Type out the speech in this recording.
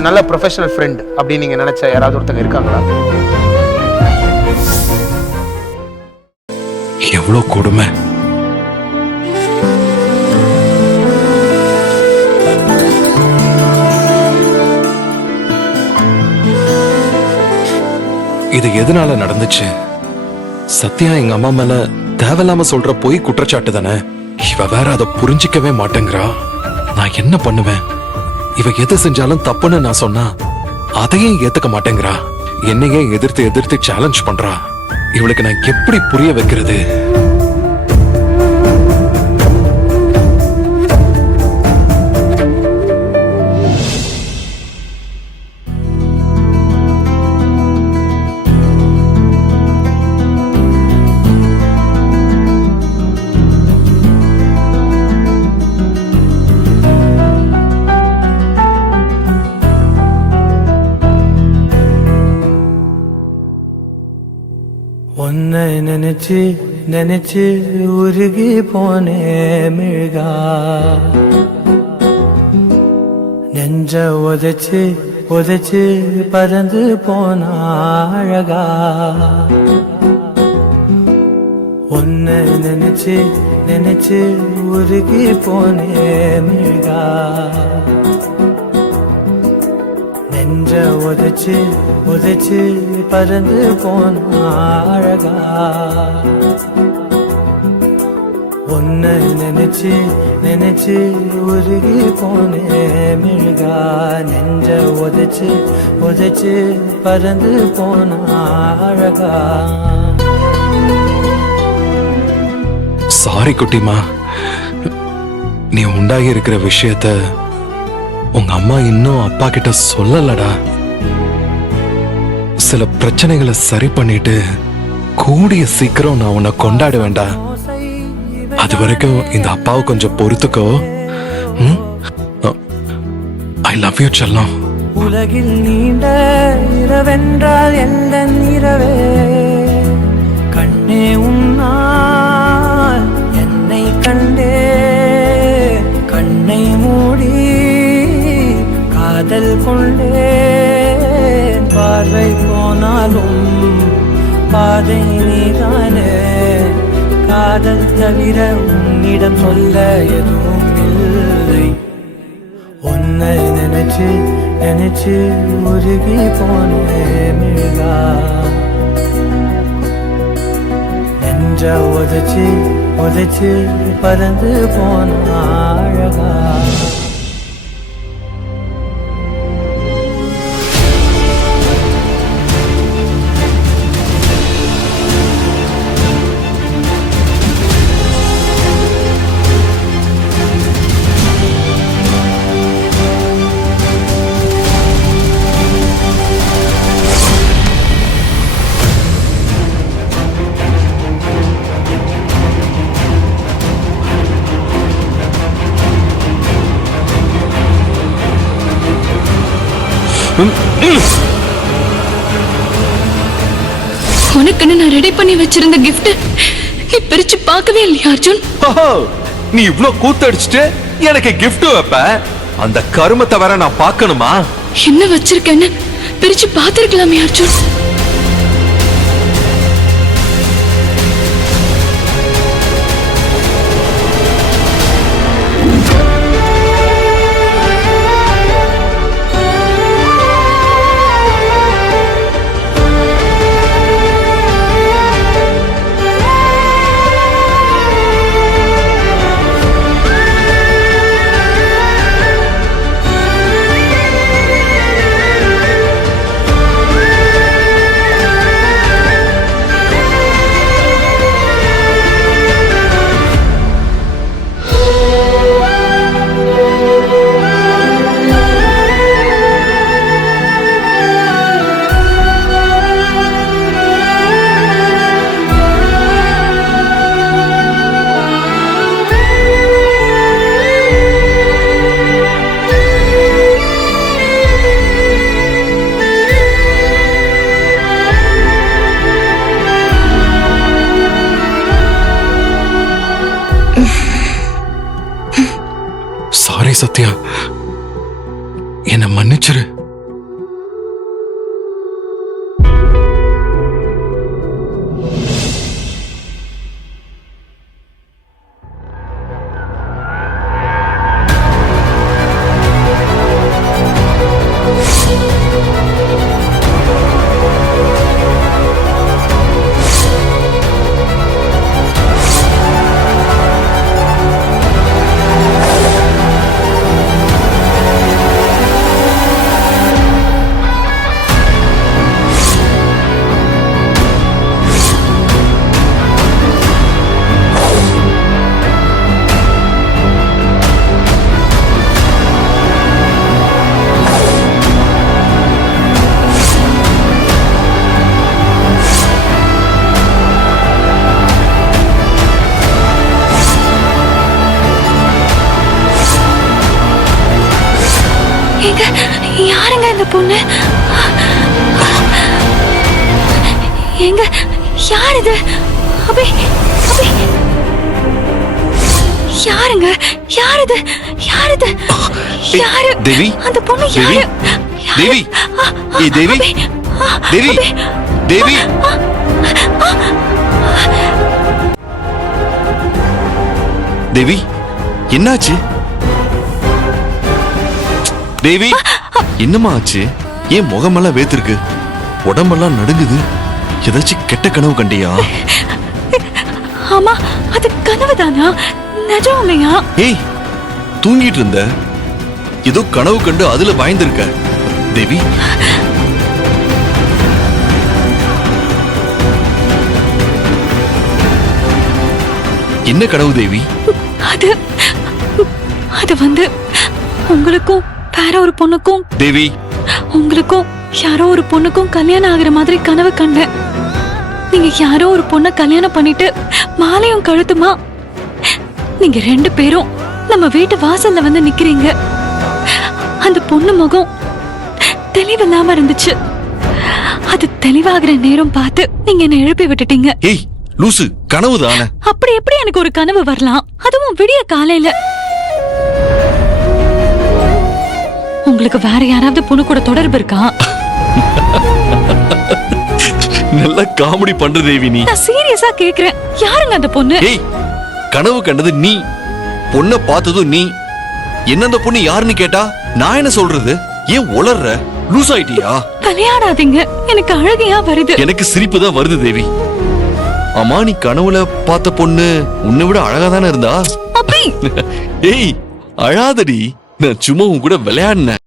ஒரு நல்ல professional friend அப்படின்னு நீங்க நினைச்ச யாராவது ஒருத்தங்க இருக்காங்களா? எவ்வளவு கொடுமை! இது எதனால நடந்துச்சு? சத்யா எங்க அம்மா மேல தேவையில்லாம சொல்ற பொய் குற்றச்சாட்டு தானே. இவ வேற அதை புரிஞ்சிக்கவே மாட்டேங்கிறா. நான் என்ன பண்ணுவேன்? இவ எது செஞ்சாலும் தப்புன்னு நான் சொன்னா அதையும் ஏத்துக்க மாட்டேங்கிறா. என்னையே எதிர்த்து எதிர்த்து சேலஞ்ச் பண்றா. இவளுக்கு நான் எப்படி புரிய வைக்கிறது? உன்னை நினைச்சு நினைச்சு உருகி போனே மிழ்கா, நெஞ்ச உதைச்சு உதைச்சு பறந்து போன அழகா. உன்னை நினைச்சு நினைச்சு உருகி போனே மிழ்கா, நெஞ்ச உதைச்சு உதைச்சு பறந்து போன அழகா. உன்னை நினைச்சு நினைச்சு உருகி போனே மிழ்கா, நெஞ்ச உதைச்சு உதைச்சு பறந்து போன அழகா. சாரி குட்டிமா, நீ உண்டாகி இருக்கிற விஷயத்த உங்க அம்மா இன்னும் அப்பா கிட்ட சொல்லலடா. சில பிரச்சனைகளை சரி பண்ணிட்டு கூடிய சீக்கிரம் நான் உன்னை கொண்டாட வேண்டாம். அது வரைக்கும் இந்த அப்பாவை கொஞ்சம் பொறுத்துக்கோ. ஐ லவ் யூ செல்லம். உலகில் நீண்ட இரவென்றால் எந்த இரவே, கண்ணே உன்னால் என்னை கண்டே, கண்ணை மூடி காதல் கொண்டே. பார்வை போனாலும் பாதை நீதானே, காதல் தவிர உன்னிடம் சொல்ல எதுவும் இல்லை. உன்னை நினைச்சு நினைச்சு உருகி போனே மிழ்கா, நெஞ்ச உதைச்சு உதைச்சு பறந்து போன அழகா. உனக்குன்னு நான் ரெடி பண்ணி வச்சிருந்த கிஃப்ட் நீ பிரிச்சு பார்க்கவே இல்லையா அர்ஜுன்? நீ இவ்ளோ கூத்தடிச்சுட்டு எனக்கு கிஃப்ட் வைப்ப? அந்த கருமத்தை வர நான் பார்க்கணுமா? என்ன வச்சிருக்கேன்னு பிரிச்சு பார்த்திருக்கலாமே அர்ஜுன். சத்யா, என்ன மன்னிச்சிரு. எங்க யாருங்க இந்த பொண்ணு? எங்க யார் இது? அபி அபி யாருங்க? யார் இது? யார் இது? யாரு? தேவி, அந்த பொண்ணு தேவி, யாரு? தேவி, ஏய் தேவி, தேவி, தேவி. தேவி, என்னாச்சு? தேவி, என்னம்மா ஆச்சு? ஏன் முகமெல்லாம் வேத்திருக்கு? உடம்பெல்லாம் நடுங்குது. ஏதாச்சும் கெட்ட கனவு கண்டியா? ஆமா, அது கனவுதானா? நிஜம் இல்லையா? ஏய், தூங்கிட்டு இருந்த, ஏதோ கனவு கண்டு அதுல பயந்துருக்க. தேவி, என்ன கனவு தேவி? அது அது வந்து உங்களுக்கும் வேற ஒரு பொண்ணுக்கும், தேவி, உங்களுக்கும் யாரோ ஒரு பொண்ணுக்கும் கல்யாணம் ஆகுற மாதிரி கனவு கண்டேன். நீங்க யாரோ ஒரு பொண்ண கல்யாணம் பண்ணிட்டு மாலையும் கழுத்துமா நீங்க 2 பேரும் நம்ம வீட்டு வாசல்ல வந்து நிக்கிறீங்க. அந்த பொண்ணு முகம் தெளிவில்லாம இருந்துச்சு. அது தெளிவாகிற நேரம் பார்த்து நீங்க என்ன எழுப்பி விட்டுட்டீங்க. ஏய் லூசு, கனவு தானே? அப்படி எப்படி எனக்கு ஒரு கனவு வரலாம்? அதுவும் விடிய காலையில. உங்களுக்கு வேற யாராவது பொண்ணு கூட தொடர்பு இருக்கா? நல்லா காமெடி பண்ற தேவி நீ. நான் சீரியஸா கேக்குறேன், யாருங்க அந்த பொண்ணு? ஏய், கனவு கண்டது நீ, பொண்ண பார்த்ததும் நீ. என்ன அந்த பொண்ணு யாருன்னு கேட்டா நான் என்ன சொல்றது? ஏன் உளர்ற? லூஸ் ஆயிட்டியா? விளையாடாதீங்க, எனக்கு அழுகையா வருது. எனக்கு சிரிப்பு தான் வருது தேவி. அம்மா, நீ கனவுல பார்த்த பொண்ணு உன்னை விட அழகா தானே இருந்தா? அப்படி ஏய், அழாதடி. நான் சும்மா உன் கூட விளையாடினேன்.